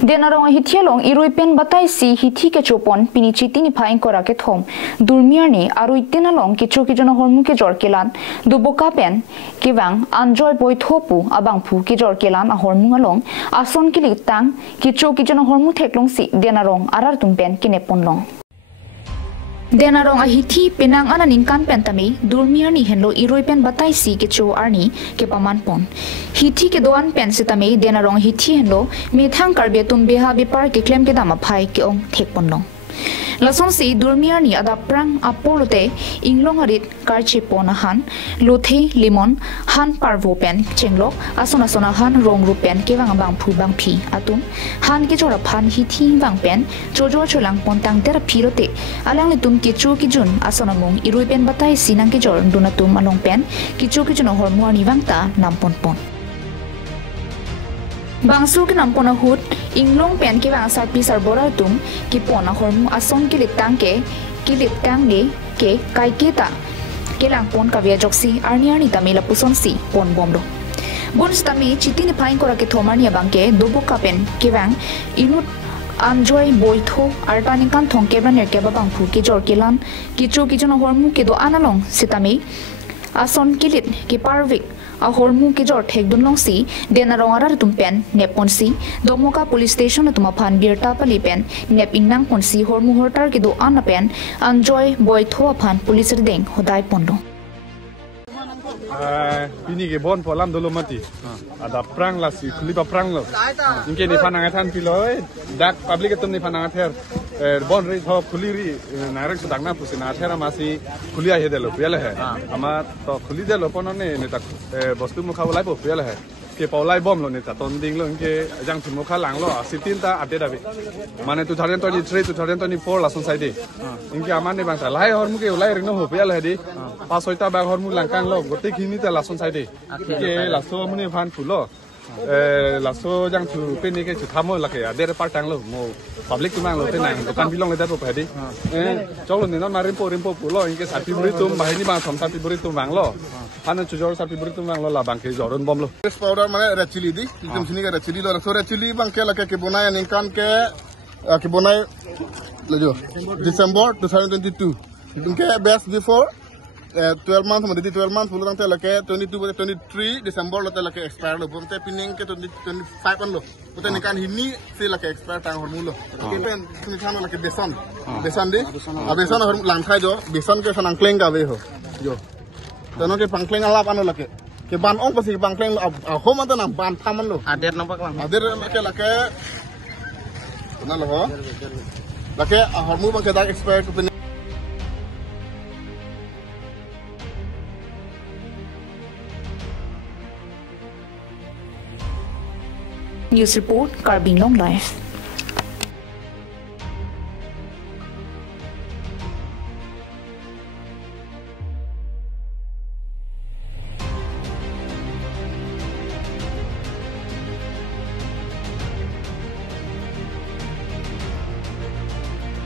Denarong hithialong iruipen batai si hithi ke chopon pinichiti ni phaing kora ke thom durmiar ni arui tenalong kichu kijona hormu ke jor kelan duboka pen kiwang anjoy boy thopu abang phu ke jor kelan a hormu along ason ki litang kichu kijona hormu theklong si denarong arar tumpen kineponlong Denarong a hithi penang ananin kan pentami durmiar ni henlo iroi pen batai si ke cho arni ke paman pon hithi ke doan pen sitame denarong hithi henlo methang karbe tum beha bipar ke claim ke dama phai ke ong thek ponlong lason si durmiar ni ada prang apolote inglong arit karche ponahan lothe limon han parvo pen chenglok asona sona han rong ru pen ke wang bang phu bang phi atum han ke jora phan hithi bang pen jojo cholang pontang ter phirote alang le tum ke chu ki jun asona mong irui pen batai sinang ke jor duna tum along pen ki chu ki jun hor muani wangta nam pon pon Bangsu ke nampona hut inglong pen ke wang sar pisar bora tum ki pona hormu ason ke litang le ke kai ke ta ke lang pon ka via joksi arni tamila puson si pon bomdo bonus tami chiti ni phain kora ke thomani abangke dobo ka pen ke wang inut anjoy boitho artani kan thong ke ban ke babang phu ke jor kelan ki chu ki jono hormu ke do analong sitami ason kilit ki parvik a hormu ke jor thek dunlong si denarong arar tumpen nepon si domoka police station atuma phan birta pali pen nep innang pon si hormu hortar ke do anapen anjoy boy tho phan police deng hodai pondo ini ke bon polam dolo mati ada prang la si kuliba prang lo inke ni phanang athan piloi dak public atum ni phanang ather bon ri tho khuliri narak sadangna pusina athera masi khulia he delo piala hai ama to khuli delo ponone ne tak bostu mukha ulai po piala hai ke paulai bom lo ne ta ton ding lo inke jang thim mukha lang lo 17 ta ate dabe mane 2023 2024 la son side inke amane bang ta lai hor muke ulai rino ho piala hai di pa soita bag hor mu langkang lo gote khini ta la son side ke la so mune phan phulo la so jang thu pe ni ke chu thamo la ke ade par tang lo mo public mang lo te nang dukan bilong le da po phadi cholo ne non ma rimpo pulo inke sapi buri tum bahai ni bang thom sapi buri tum bang lo hanan chu jor sapi buri tum bang lo la bang ke joron bom lo this powder mane red chili di tum sini ka red chili lo so red chili bang ke la ke bonai ning kan ke bonai le jo December 2022 tum ke best before 12 months made 12 months pulang tela ke 22 23 December lo tela ke expire lo bomte pining ke 25 lo puta nikan hini se la ke expire tang hormu lo ke pen ni thano la ke beson di beson hor lang khai jo beson ke sanang kleng ga ve ho jo tano ke pangkleng alap anu la ke ban ong pasi pangkleng a hom anta nang ban thaman lo ader nampak lang ader ke la ke na lo ho la ke hormu bang ke dak expire to News report Carbin Long Life